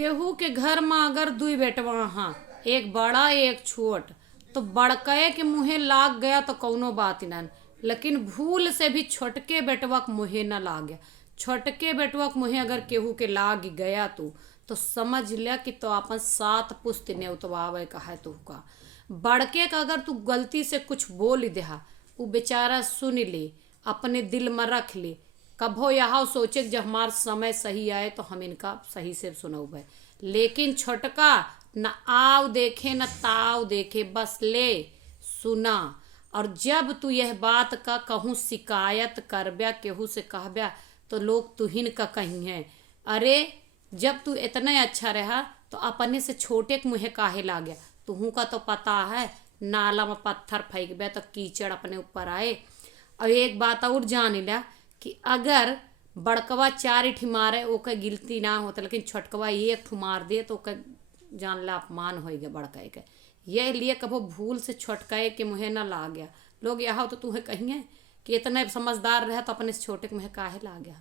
केहू के घर में अगर दुई बेटवा हाँ, एक बड़ा एक छोट, तो बड़कए के मुँहे लाग गया तो कौनो बात न, लेकिन भूल से भी छोटके बेटवा के मुँहे न लाग गया। छोटके बेटवा के मुँहे अगर केहू के लाग गया तो समझ लिया कि तो अपन 7 पुश्त नेउतवावे का है तुहका। बड़के का अगर तू गलती से कुछ बोल देहा, वो बेचारा सुन ले, अपने दिल में रख ले, कभो यहाँ सोचे जब हमार समय सही आए तो हम इनका सही से सुनौबे। लेकिन छोटका न आव देखे न ताव देखे, बस ले सुना। और जब तू यह बात का कहूँ शिकायत करब्या, केहू से कहब्या, तो लोग तुहिन का कहीं है, अरे जब तू इतना अच्छा रहा तो अपने से छोटे के मुँहे काहे ला गया। तुहू का तो पता है, नाला में पत्थर फेंक बे तो कीचड़ अपने ऊपर आए। और एक बात और जान लिया कि अगर बड़कवा 4 ठि मारे ओके गिलती ना होता, लेकिन छोटकवा 1 ठु मार दे तो ओके जान ला अपमान हो गया बड़काए के। ये लिए कभो भूल से छोटकाए के मुँहे ना ला गया। लोग यहाँ तो तुम्हें कहिए कि इतने समझदार रहे तो अपने से छोटे के मुँहे काहे ला गया।